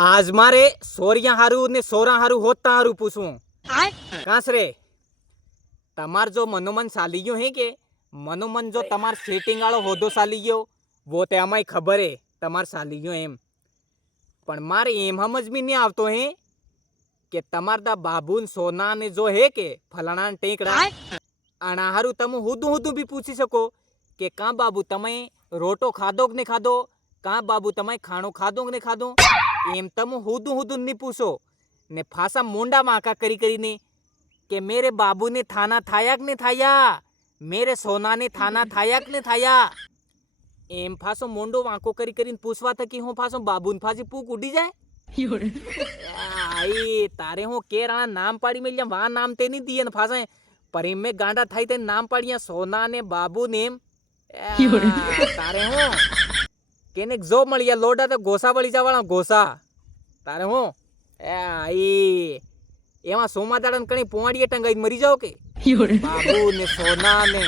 आज मारे सोरिया हारू ने सोरा हारू होता हारू पूछूं कांस रे तमार जो मनोमन साली गयो है के मनोमन जो तमार सेटिंग वालो होदो साली गयो वो ते अमाय खबर है तमार साली गयो एम पण मारे एम समझ में नहीं आवतो है के तमार दा बाबून सोना ने जो है के फलाना टेकड़ा आना हारू तम हुदू हुदू भी पूछी सको के का बाबू तमे रोटो खाधो के ने खाधो का बाबू तमे खाणो खाधो के ने खाधो एम तम हुदू हुदू नहीं पूछो ने फासा मोंडा माका करी करी ने के मेरे बाबू ने थाना थाया के ने थाया मेरे सोना ने थाना थाया के ने थाया एम फासो मोंडो वांको करी करी पूछवा था कि हूँ फासो बाबू ने फासी पूक उड़ी जाए आई तारे हूँ के राणा नाम पाड़ी में वहां नाम ते नहीं दिए न फासा पर एम में गांडा थाई ते नाम पाड़िया सोना ने बाबू ने तारे हूँ केने जो मळिया लोडा तो गोसा वળી જવાળા गोसा तारे हूँ आई एवा सोमा दाड़ा कणी पोवाड़िए टंगाई मरी जाओ के बाबू ने सोना ने